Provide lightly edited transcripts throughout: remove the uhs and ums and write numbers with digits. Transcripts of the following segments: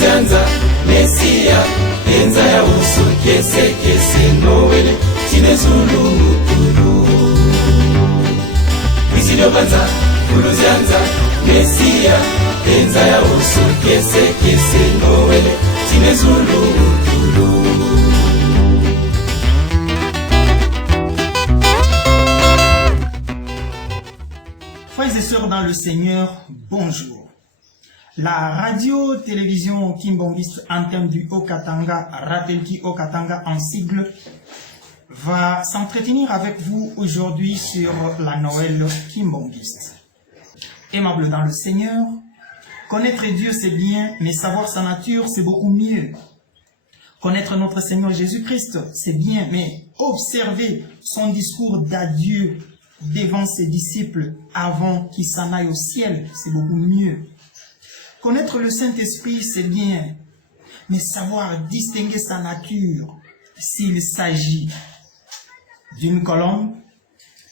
Fuluzianza, Mesia, Enza ya usu, kese kese Noel, Tinezulu muturu. Isidio banza, Fuluzianza, Mesia, Enza ya usu, kese kese Noel, Tinezulu muturu. Frères et sœurs dans le Seigneur, bonjour. La radio-télévision Kimbongiste Anthem du Haut-Katanga, Ratelki Haut-Katanga en sigle, va s'entretenir avec vous aujourd'hui sur la Noël Kimbongiste. Aimable dans le Seigneur, connaître Dieu c'est bien, mais savoir sa nature c'est beaucoup mieux. Connaître notre Seigneur Jésus-Christ c'est bien, mais observer son discours d'adieu devant ses disciples avant qu'ils s'en aillent au ciel, c'est beaucoup mieux. Connaître le Saint-Esprit, c'est bien, mais savoir distinguer sa nature, s'il s'agit d'une colombe,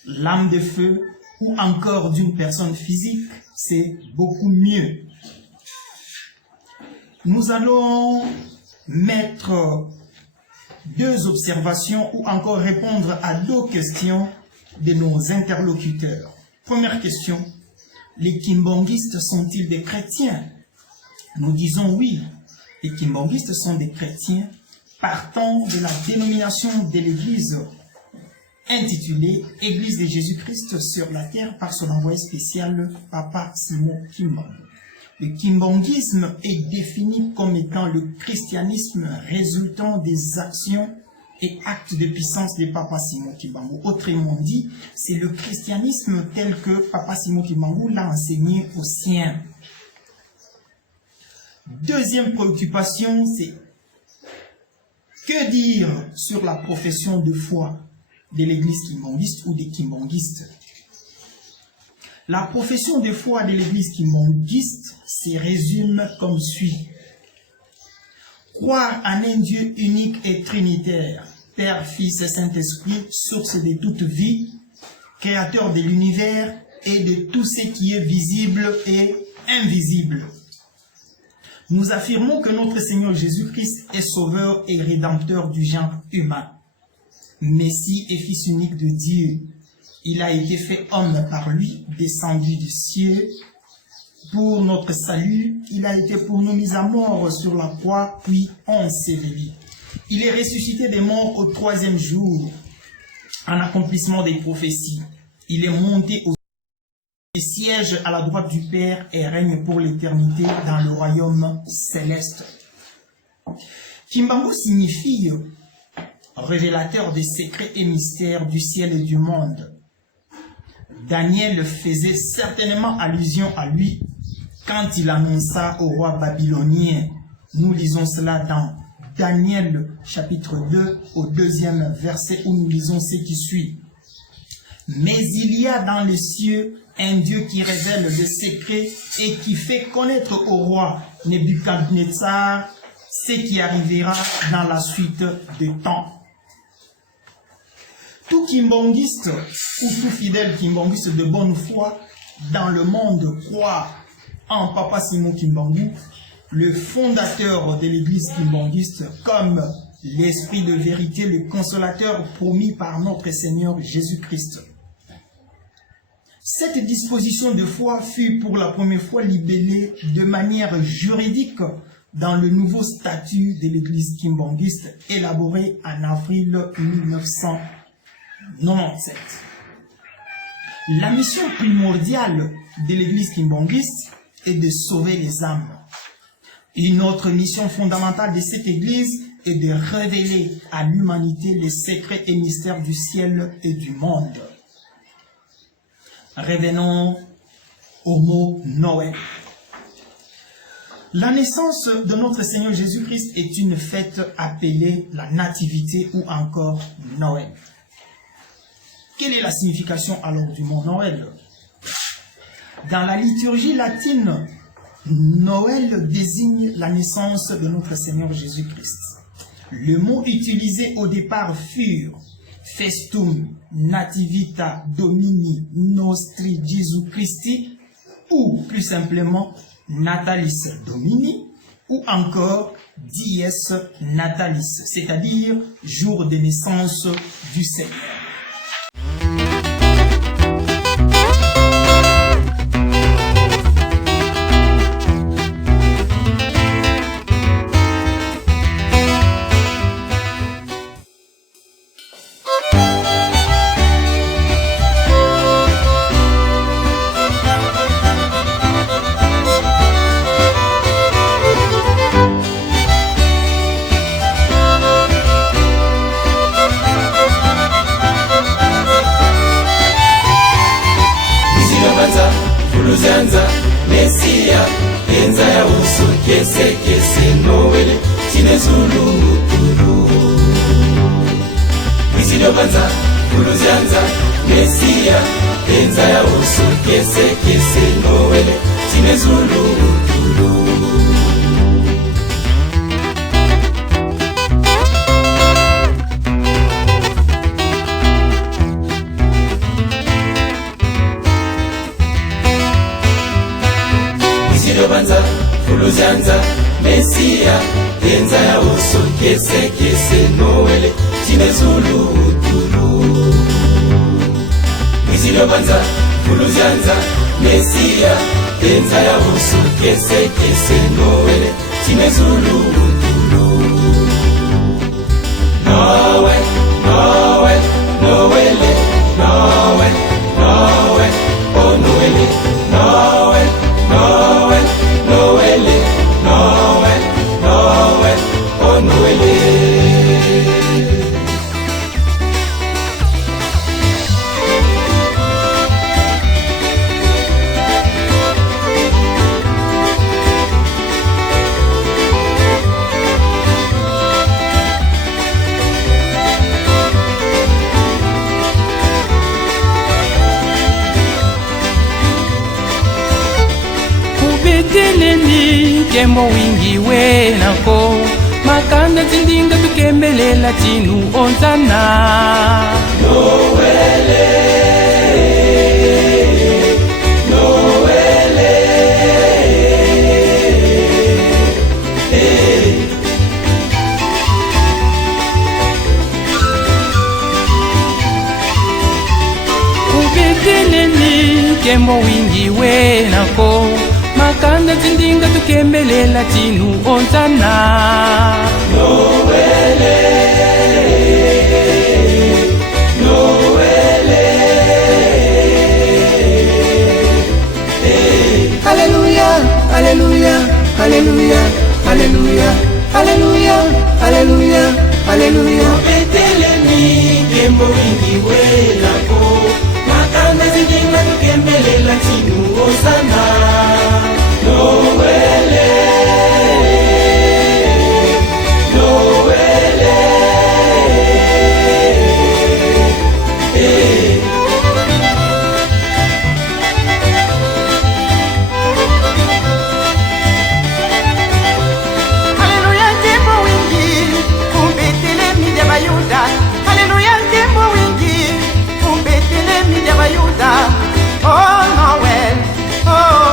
lame de feu ou encore d'une personne physique, c'est beaucoup mieux. Nous allons mettre deux observations ou encore répondre à deux questions de nos interlocuteurs. Première question, les Kimbongistes sont-ils des chrétiens? Nous disons oui, les Kimbongistes sont des chrétiens partant de la dénomination de l'Église intitulée Église de Jésus-Christ sur la terre par son envoyé spécial Papa Simon Kimbangu. Le Kimbongisme est défini comme étant le christianisme résultant des actions et actes de puissance de Papa Simon Kimbangu. Autrement dit, c'est le christianisme tel que Papa Simon Kimbangu l'a enseigné aux siens. Deuxième préoccupation, c'est que dire sur la profession de foi de l'église kimbongiste ou des kimbongistes. La profession de foi de l'église kimbongiste se résume comme suit. Croire en un Dieu unique et trinitaire, Père, Fils et Saint-Esprit, source de toute vie, créateur de l'univers et de tout ce qui est visible et invisible. Nous affirmons que notre Seigneur Jésus-Christ est sauveur et rédempteur du genre humain. Messie et Fils unique de Dieu. Il a été fait homme par lui, descendu du ciel. Pour notre salut, il a été pour nous mis à mort sur la croix, puis enseveli. Il est ressuscité des morts au troisième jour, en accomplissement des prophéties. Il est monté au siège à la droite du Père et règne pour l'éternité dans le royaume céleste. Kimbangu signifie révélateur des secrets et mystères du ciel et du monde. Daniel faisait certainement allusion à lui quand il annonça au roi babylonien. Nous lisons cela dans Daniel chapitre 2 au 2e verset où nous lisons ce qui suit. Mais il y a dans les cieux un Dieu qui révèle le secret et qui fait connaître au roi Nebuchadnezzar ce qui arrivera dans la suite des temps. Tout kimbongiste ou tout fidèle kimbongiste de bonne foi dans le monde croit en Papa Simon Kimbangu, le fondateur de l'église kimbongiste, comme l'esprit de vérité, le consolateur promis par notre Seigneur Jésus-Christ. Cette disposition de foi fut pour la première fois libellée de manière juridique dans le nouveau statut de l'église kimbongiste élaboré en avril 1997. La mission primordiale de l'église kimbongiste est de sauver les âmes. Une autre mission fondamentale de cette église est de révéler à l'humanité les secrets et mystères du ciel et du monde. Revenons au mot Noël. La naissance de notre Seigneur Jésus-Christ est une fête appelée la Nativité ou encore Noël. Quelle est la signification alors du mot Noël? Dans la liturgie latine, Noël désigne la naissance de notre Seigneur Jésus-Christ. Le mot utilisé au départ fut Festum Nativita Domini Nostri Jesu Christi, ou plus simplement Natalis Domini, ou encore Dies Natalis, c'est-à-dire jour de naissance du Seigneur. Fuluzianza, Mesia, enza ya uso, kese kese Noel, Tinezulu mutulu. Wisidobanza, Fuluzianza, Mesia, enza ya uso, kese kese Noel, Tinezulu mutulu. Banza, Fuluzianza, Mesia, enza ya uso, kese kese Noel, Tinezulu utulu. Wisidobanza, Fuluzianza, Mesia, enza ya uso, kese kese Noel, Tinezulu utulu. Noel, Noel, Noel, Noel, Noel, oh Noel, Noel, Noel, Noel, Noel, Noel, oh Noel. Beteleni kembo wingi we nako makanda zindinga tukembelela tinu onzana Noele, Noele, Beteleni kembo wingi we nako makanda zindinga tukembelela tinu onzana Noele, Noele, Hallelujah, hallelujah, hallelujah, hallelujah, hallelujah, hallelujah, hallelujah. Beteleni kembo wingi we nako makanda zindinga tukembelela tinu onzana Noele, Noele, Hallelujah, tembo wingi, kumbetele mija bayuda. Hallelujah, tembo wingi, kumbetele mija bayuda. Oh Noel, oh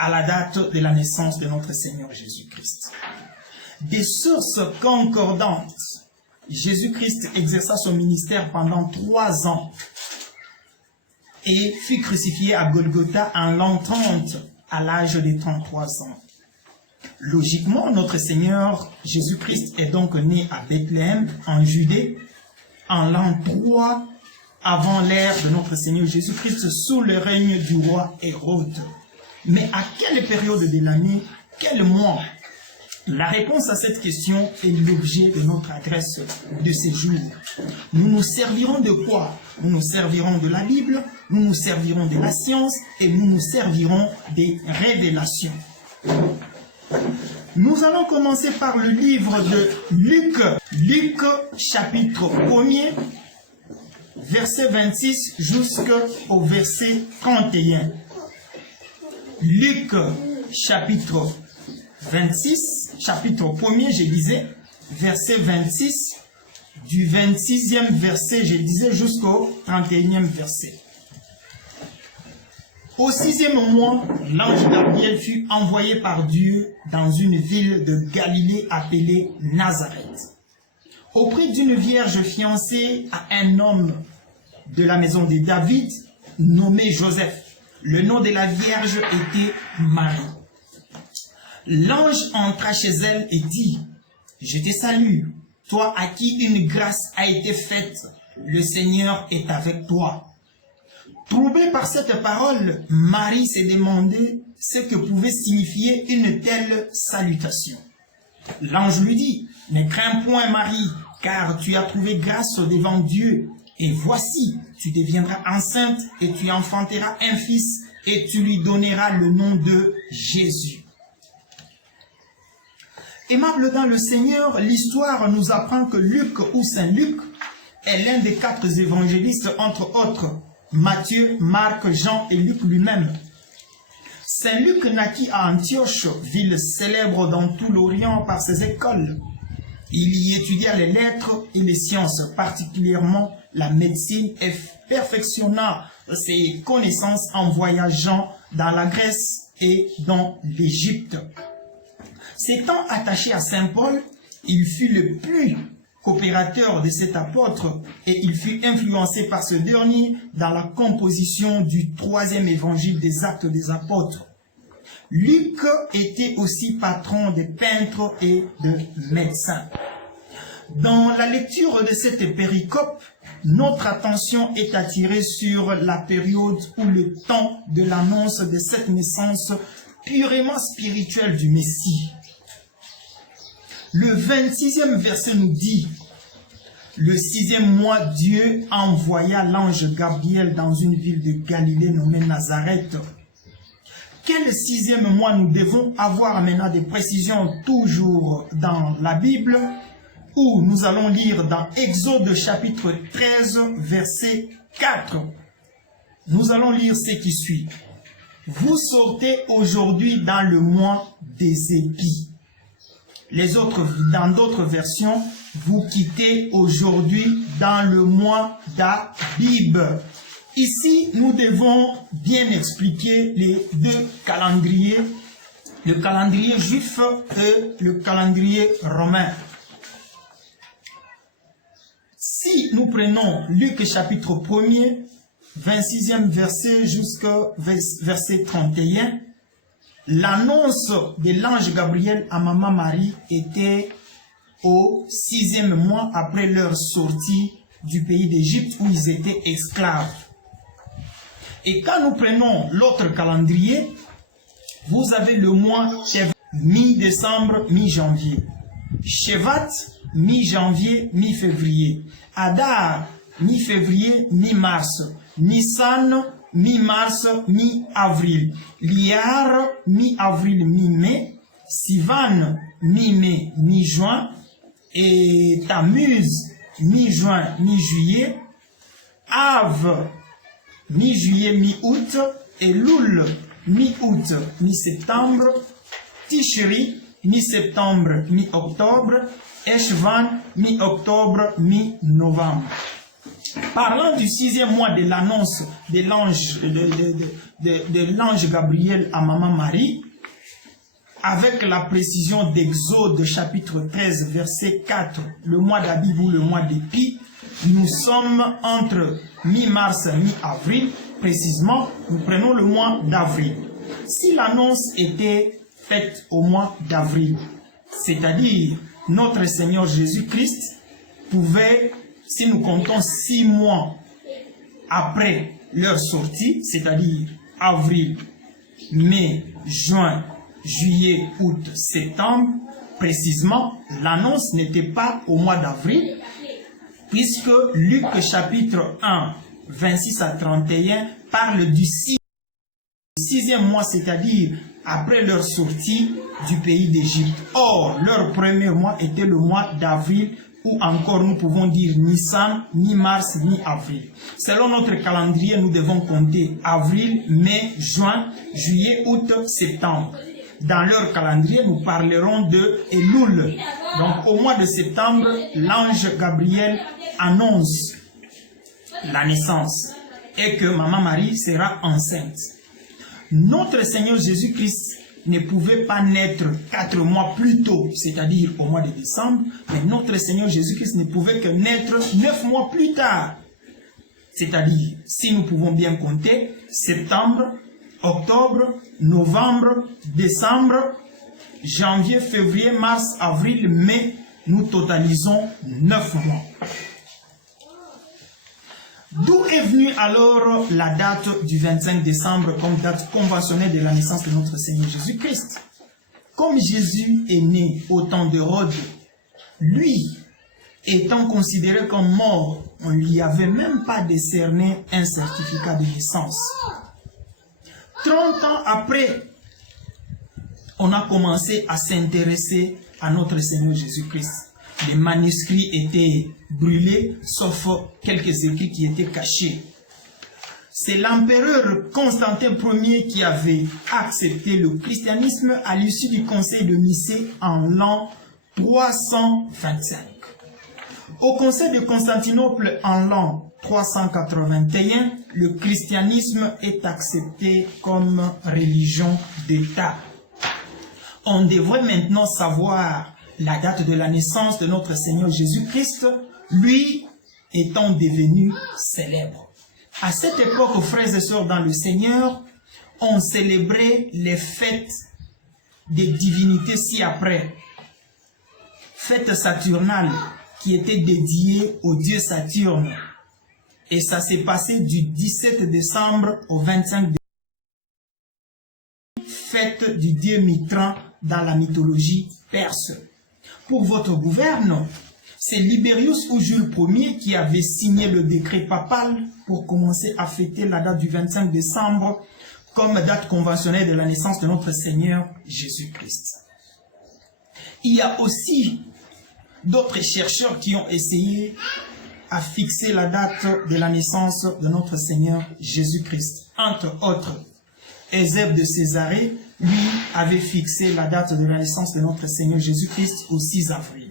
à la date de la naissance de notre Seigneur Jésus-Christ. Des sources concordantes, Jésus-Christ exerça son ministère pendant 3 ans et fut crucifié à Golgotha en l'an 30 à l'âge de 33 ans. Logiquement, notre Seigneur Jésus-Christ est donc né à Bethléem, en Judée, en l'an 3 avant l'ère de notre Seigneur Jésus-Christ, sous le règne du roi Hérode. Mais à quelle période de l'année, quel mois? La réponse à cette question est l'objet de notre adresse de ces jours. Nous nous servirons de quoi? Nous nous servirons de la Bible, nous nous servirons de la science et nous nous servirons des révélations. Nous allons commencer par le livre de Luc. Luc chapitre 1er, verset 26 jusqu'au verset 31. Luc chapitre 26, chapitre 1er, je disais, verset 26, du 26e verset, je disais, jusqu'au 31e verset. Au 6e mois, l'ange Gabriel fut envoyé par Dieu dans une ville de Galilée appelée Nazareth, auprès d'une vierge fiancée à un homme de la maison de David, nommé Joseph. Le nom de la vierge était Marie. L'ange entra chez elle et dit, « Je te salue, toi à qui une grâce a été faite, le Seigneur est avec toi. » Troublée par cette parole, Marie s'est demandé ce que pouvait signifier une telle salutation. L'ange lui dit, « Ne crains point Marie, car tu as trouvé grâce devant Dieu. Et voici, tu deviendras enceinte et tu enfanteras un fils et tu lui donneras le nom de Jésus. » Aimable dans le Seigneur, l'histoire nous apprend que Luc ou Saint Luc est l'un des 4 évangélistes, entre autres Matthieu, Marc, Jean et Luc lui-même. Saint Luc naquit à Antioche, ville célèbre dans tout l'Orient par ses écoles. Il y étudia les lettres et les sciences, particulièrement la médecine, et perfectionna ses connaissances en voyageant dans la Grèce et dans l'Égypte. S'étant attaché à Saint Paul, il fut le plus coopérateur de cet apôtre et il fut influencé par ce dernier dans la composition du 3e évangile des Actes des Apôtres. Luc était aussi patron des peintres et de médecins. Dans la lecture de cette péricope, notre attention est attirée sur la période ou le temps de l'annonce de cette naissance purement spirituelle du Messie. Le 26e verset nous dit, « Le 6e mois, Dieu envoya l'ange Gabriel dans une ville de Galilée nommée Nazareth. » Quel 6e mois nous devons avoir maintenant des précisions toujours dans la Bible, où nous allons lire dans Exode chapitre 13, verset 4. Nous allons lire ce qui suit. « Vous sortez aujourd'hui dans le mois des épis. » Dans d'autres versions, vous quittez aujourd'hui dans le mois d'Abib. Ici, nous devons bien expliquer les 2 calendriers, le calendrier juif et le calendrier romain. Si nous prenons Luc chapitre 1er, 26e verset jusqu'au verset 31, l'annonce de l'ange Gabriel à maman Marie était au 6e mois après leur sortie du pays d'Égypte où ils étaient esclaves. Et quand nous prenons l'autre calendrier, vous avez le mois mi-décembre, mi-janvier. Shevat, mi-janvier, mi-février. Adar, mi-février, mi-mars. Nissan, mi-mars, mi-avril. Liar, mi-avril, mi-mai. Sivan, mi-mai, mi-juin. Et Tammuz, mi-juin, mi-juillet. Av, mi-juillet, mi-août. Et Loul, mi-août, mi-septembre. Tishri, mi-septembre, mi-octobre. Eshvan, mi-octobre, mi-novembre. Parlant du 6e mois de l'annonce de l'ange Gabriel à Maman Marie, avec la précision d'Exode chapitre 13 verset 4, le mois d'Abib ou le mois d'Épi, nous sommes entre mi-mars et mi-avril, précisément, nous prenons le mois d'avril. Si l'annonce était faite au mois d'avril, c'est-à-dire notre Seigneur Jésus-Christ pouvait, si nous comptons 6 mois après leur sortie, c'est-à-dire avril, mai, juin, juillet, août, septembre, précisément, l'annonce n'était pas au mois d'avril, puisque Luc chapitre 1, 26 à 31 parle du 6e mois, c'est-à-dire après leur sortie du pays d'Égypte. Or, leur premier mois était le mois d'avril, ou encore nous pouvons dire Nissan, mi-mars, mi-avril. Selon notre calendrier, nous devons compter avril, mai, juin, juillet, août, septembre. Dans leur calendrier, nous parlerons de Elul. Donc, au mois de septembre, l'ange Gabriel annonce la naissance et que Maman Marie sera enceinte. Notre Seigneur Jésus-Christ ne pouvait pas naître 4 mois plus tôt, c'est-à-dire au mois de décembre, mais notre Seigneur Jésus-Christ ne pouvait que naître 9 mois plus tard. C'est-à-dire, si nous pouvons bien compter, septembre, octobre, novembre, décembre, janvier, février, mars, avril, mai, nous totalisons 9 mois. D'où est venue alors la date du 25 décembre comme date conventionnelle de la naissance de notre Seigneur Jésus-Christ? Comme Jésus est né au temps d'Hérode, lui étant considéré comme mort, on ne lui avait même pas décerné un certificat de naissance. 30 ans après, on a commencé à s'intéresser à notre Seigneur Jésus-Christ. Les manuscrits étaient brûlés, sauf quelques écrits qui étaient cachés. C'est l'empereur Constantin Ier qui avait accepté le christianisme à l'issue du conseil de Nicée en l'an 325. Au conseil de Constantinople en l'an 381, le christianisme est accepté comme religion d'État. On devrait maintenant savoir la date de la naissance de notre Seigneur Jésus-Christ, lui étant devenu célèbre. À cette époque, frères et sœurs dans le Seigneur, on célébrait les fêtes des divinités ci-après. Fête saturnale qui était dédiée au dieu Saturne. Et ça s'est passé du 17 décembre au 25 décembre. Fête du dieu Mithran dans la mythologie perse. Pour votre gouverne, c'est Libérius ou Jules Ier qui avait signé le décret papal pour commencer à fêter la date du 25 décembre comme date conventionnelle de la naissance de notre Seigneur Jésus-Christ. Il y a aussi d'autres chercheurs qui ont essayé à fixer la date de la naissance de notre Seigneur Jésus-Christ. Entre autres, Eusèbe de Césarée, lui, avait fixé la date de la naissance de notre Seigneur Jésus-Christ au 6 avril.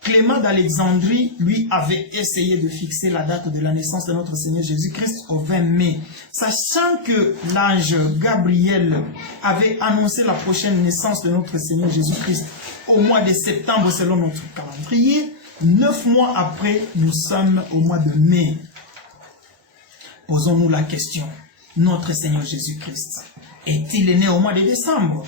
Clément d'Alexandrie, lui, avait essayé de fixer la date de la naissance de notre Seigneur Jésus-Christ au 20 mai. Sachant que l'ange Gabriel avait annoncé la prochaine naissance de notre Seigneur Jésus-Christ au mois de septembre selon notre calendrier, 9 mois après, nous sommes au mois de mai. Posons-nous la question, notre Seigneur Jésus-Christ est-il né au mois de décembre?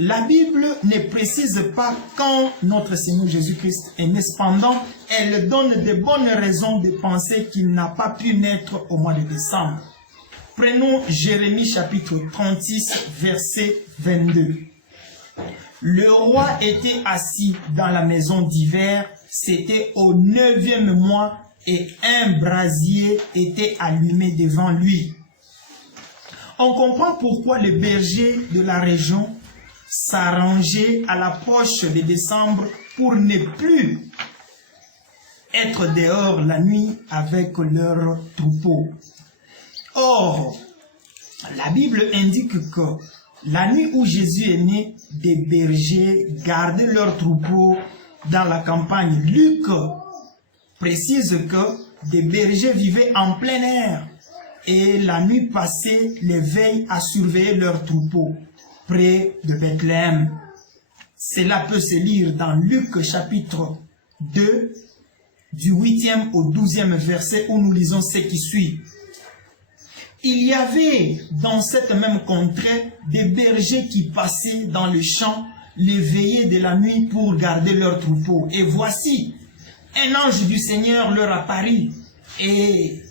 La Bible ne précise pas quand notre Seigneur Jésus-Christ est né. Cependant, elle donne de bonnes raisons de penser qu'il n'a pas pu naître au mois de décembre. Prenons Jérémie chapitre 36, verset 22. Le roi était assis dans la maison d'hiver, c'était au 9e mois et un brasier était allumé devant lui. On comprend pourquoi les bergers de la région s'arrangeaient à l'approche de décembre pour ne plus être dehors la nuit avec leurs troupeaux. Or, la Bible indique que la nuit où Jésus est né, des bergers gardaient leurs troupeaux dans la campagne. Luc précise que des bergers vivaient en plein air et la nuit passée, les veillent à surveiller leurs troupeaux près de Bethléem. Cela peut se lire dans Luc chapitre 2, du 8e au 12e verset où nous lisons ce qui suit. Il y avait dans cette même contrée des bergers qui passaient dans le champ les veillées de la nuit pour garder leurs troupeaux. Et voici, un ange du Seigneur leur apparut et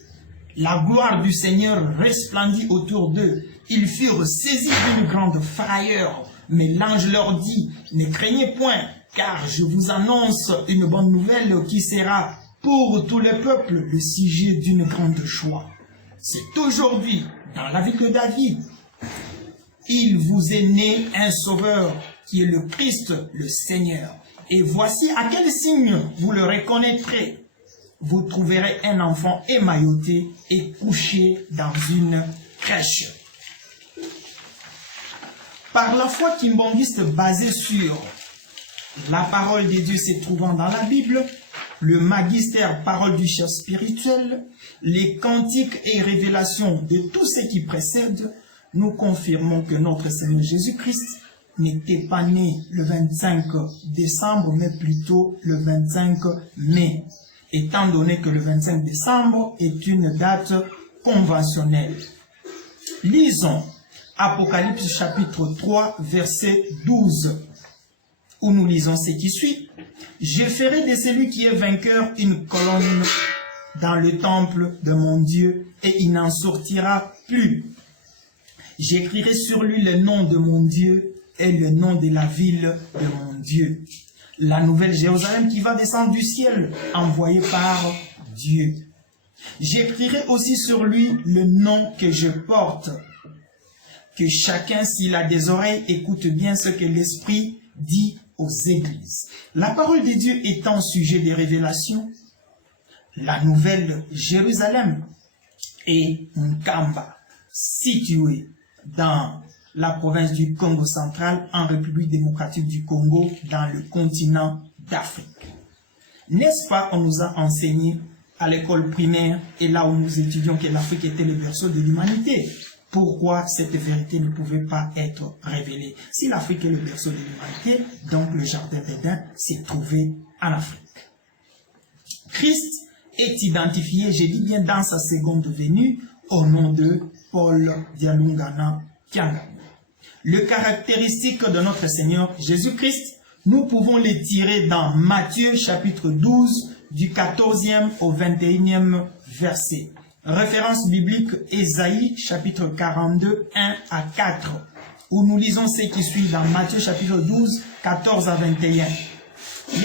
la gloire du Seigneur resplendit autour d'eux. Ils furent saisis d'une grande frayeur. Mais l'ange leur dit, ne craignez point, car je vous annonce une bonne nouvelle qui sera pour tout le peuple le sujet d'une grande joie. C'est aujourd'hui, dans la ville de David, il vous est né un sauveur qui est le Christ, le Seigneur. Et voici à quel signe vous le reconnaîtrez. Vous trouverez un enfant émailloté et couché dans une crèche. Par la foi kimbangiste basée sur la parole de Dieu se trouvant dans la Bible, le magistère parole du chef spirituel, les cantiques et révélations de tout ce qui précède, nous confirmons que notre Seigneur Jésus-Christ n'était pas né le 25 décembre, mais plutôt le 25 mai, étant donné que le 25 décembre est une date conventionnelle. Lisons Apocalypse chapitre 3, verset 12, où nous lisons ce qui suit. « Je ferai de celui qui est vainqueur une colonne dans le temple de mon Dieu, et il n'en sortira plus. J'écrirai sur lui le nom de mon Dieu et le nom de la ville de mon Dieu. La nouvelle Jérusalem qui va descendre du ciel, envoyée par Dieu. J'écrirai aussi sur lui le nom que je porte. Que chacun, s'il a des oreilles, écoute bien ce que l'Esprit dit aux églises. » La parole de Dieu étant sujet des révélations, la nouvelle Jérusalem est Nkamba, située dans la province du Congo central, en République démocratique du Congo, dans le continent d'Afrique. N'est-ce pas, on nous a enseigné à l'école primaire et là où nous étudions que l'Afrique était le berceau de l'humanité? Pourquoi cette vérité ne pouvait pas être révélée? Si l'Afrique est le berceau de l'humanité, donc le jardin d'Éden s'est trouvé en Afrique. Christ est identifié, je dis bien dans sa seconde venue, au nom de Paul Dialungana Kiangani. Le caractéristique de notre Seigneur Jésus-Christ, nous pouvons les tirer dans Matthieu chapitre 12, du 14e au 21e verset. Référence biblique Ésaïe chapitre 42, 1 à 4, où nous lisons ce qui suit dans Matthieu chapitre 12, 14 à 21.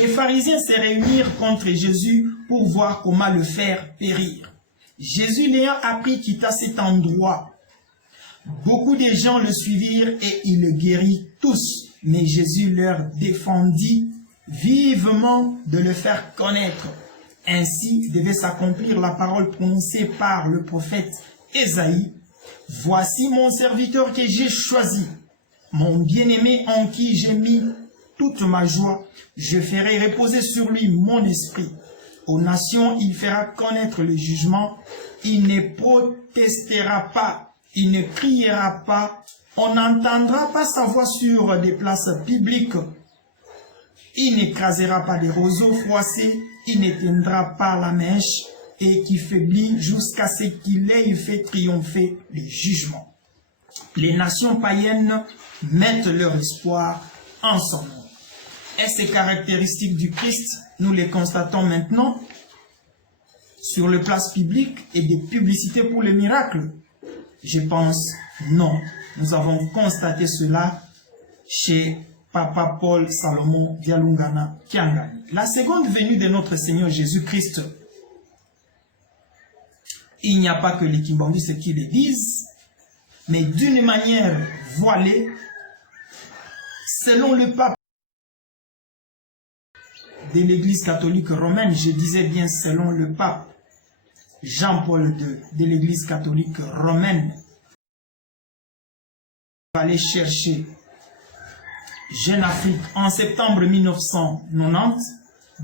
Les pharisiens se réunirent contre Jésus pour voir comment le faire périr. Jésus l'ayant appris quitta cet endroit. Beaucoup de gens le suivirent et il le guérit tous. Mais Jésus leur défendit vivement de le faire connaître. Ainsi devait s'accomplir la parole prononcée par le prophète Ésaïe. « Voici mon serviteur que j'ai choisi, mon bien-aimé en qui j'ai mis toute ma joie. Je ferai reposer sur lui mon esprit. Aux nations, il fera connaître le jugement. Il ne protestera pas, il ne criera pas. On n'entendra pas sa voix sur des places publiques. Il n'écrasera pas des roseaux froissés. Il n'éteindra pas la mèche et qui faiblit jusqu'à ce qu'il ait fait triompher le jugement. Les nations païennes mettent leur espoir en son nom. Et ces caractéristiques du Christ, nous les constatons maintenant sur le place public et des publicités pour les miracles. Je pense non. Nous avons constaté cela chez Papa Paul Salomon Dialungana Kiangani. La seconde venue de notre Seigneur Jésus-Christ, il n'y a pas que les kimbangistes qui le disent, mais d'une manière voilée, selon le pape de l'Église catholique romaine, je disais bien selon le pape Jean-Paul II de l'Église catholique romaine, va aller chercher Jeune Afrique en septembre 1990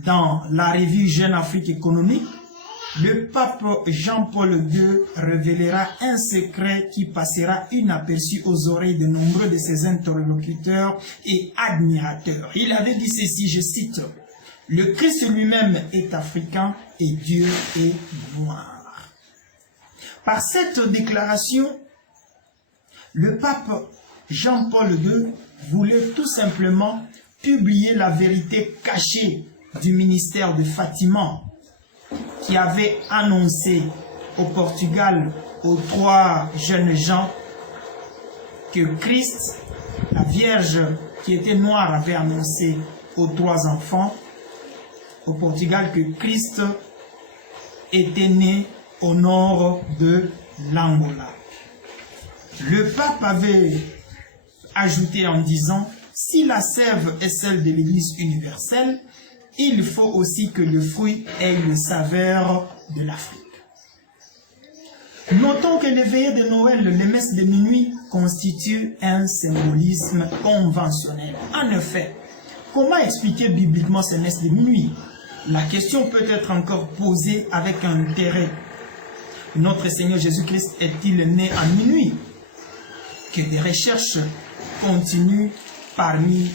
dans la revue Jeune Afrique économique. le pape Jean-Paul II révélera un secret qui passera inaperçu aux oreilles de nombreux de ses interlocuteurs et admirateurs. Il avait dit ceci, je cite, « Le Christ lui-même est africain et Dieu est noir. » Par cette déclaration, le pape Jean-Paul II voulait tout simplement publier la vérité cachée du ministère de Fatima, qui avait annoncé au Portugal aux 3 jeunes gens que Christ, la Vierge qui était noire, avait annoncé aux 3 enfants au Portugal que Christ était né au nord de l'Angola. Le pape avait ajouté en disant, si la sève est celle de l'Église universelle, il faut aussi que le fruit ait le saveur de l'Afrique. Notons que les veillées de Noël, les messes de minuit, constituent un symbolisme conventionnel. En effet, comment expliquer bibliquement ces messes de minuit? La question peut être encore posée avec un intérêt. Notre Seigneur Jésus-Christ est-il né à minuit? Que des recherches continuent parmi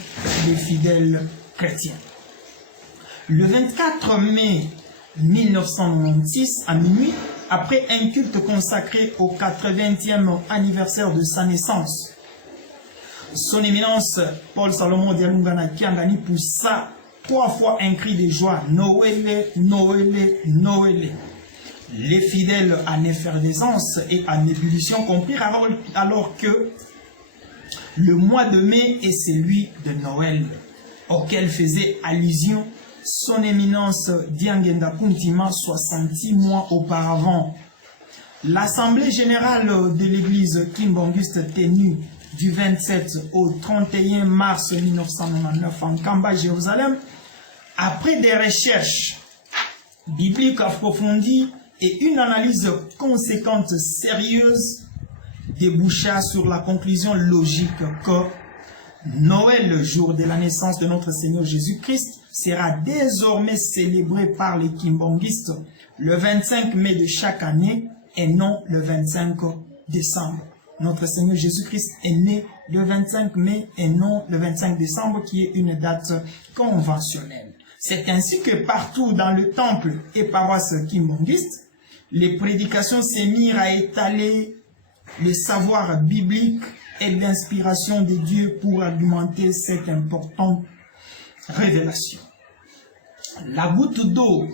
les fidèles chrétiens. Le 24 mai 1996, à minuit, après un culte consacré au 80e anniversaire de sa naissance, son éminence Paul Salomon Dialungana Kiangani poussa 3 fois un cri de joie, Noël, Noël, Noël. Les fidèles en effervescence et en ébullition comprirent alors que le mois de mai est celui de Noël, auquel faisait allusion son éminence Diangenda Kuntima 66 mois auparavant. L'Assemblée générale de l'église Kimbonguiste tenue du 27 au 31 mars 1999 en Kamba, Jérusalem, après des recherches bibliques approfondies et une analyse conséquente sérieuse, déboucha sur la conclusion logique que Noël, le jour de la naissance de notre Seigneur Jésus-Christ, sera désormais célébré par les Kimbonguistes le 25 mai de chaque année et non le 25 décembre. Notre Seigneur Jésus-Christ est né le 25 mai et non le 25 décembre qui est une date conventionnelle. C'est ainsi que partout dans le temple et paroisse kimbonguiste, les prédications s'est mirent à étaler le savoir biblique et l'inspiration de Dieu pour argumenter cette importante révélation. La goutte d'eau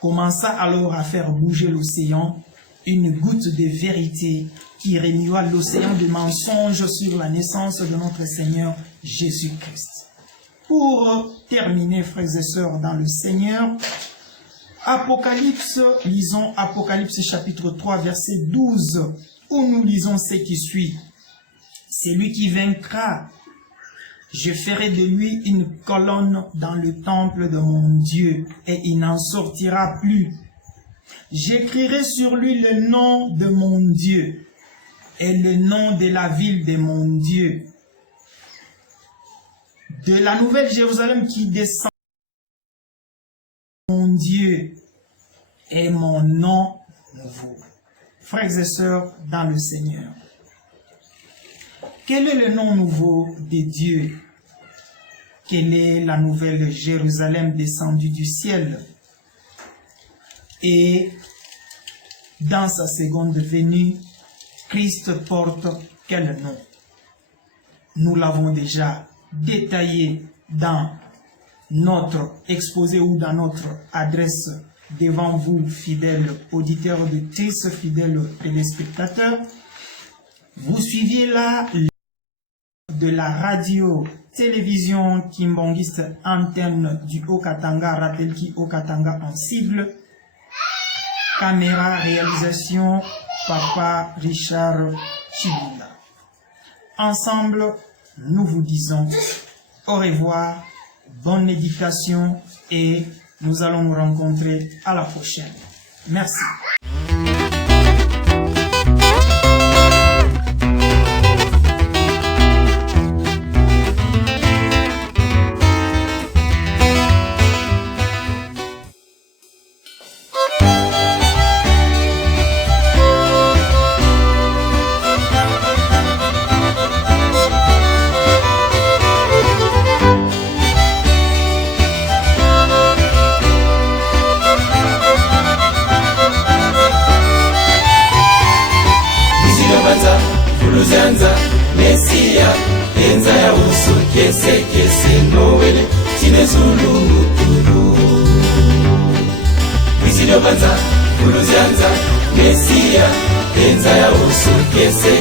commença alors à faire bouger l'océan, une goutte de vérité qui remua l'océan de mensonges sur la naissance de notre Seigneur Jésus-Christ. Pour terminer, frères et sœurs, dans le Seigneur, Apocalypse, lisons Apocalypse chapitre 3, verset 12, où nous lisons ce qui suit. Celui qui vaincra, je ferai de lui une colonne dans le temple de mon Dieu, et il n'en sortira plus. J'écrirai sur lui le nom de mon Dieu, et le nom de la ville de mon Dieu, de la nouvelle Jérusalem qui descend. Mon Dieu est mon nom nouveau. Frères et sœurs dans le Seigneur, quel est le nom nouveau de Dieu? Quelle est la nouvelle Jérusalem descendue du ciel? Et dans sa seconde venue, Christ porte quel nom? Nous l'avons déjà détaillé dans notre exposé ou dans notre adresse devant vous, fidèles auditeurs auditrices, fidèles téléspectateurs. Vous suiviez là de la radio-télévision kimbonguiste antenne du Haut-Katanga, Ratelki Haut-Katanga en sigle. Caméra, réalisation, Papa Richard Chibunda. Ensemble, nous vous disons au revoir, bonne méditation et nous allons nous rencontrer à la prochaine. Merci. Fuluzianza Mesia Enza ya uso kese kese Noele Chine Zulu Muturu Visidio Banza Fuluzianza Mesia Enza ya uso kese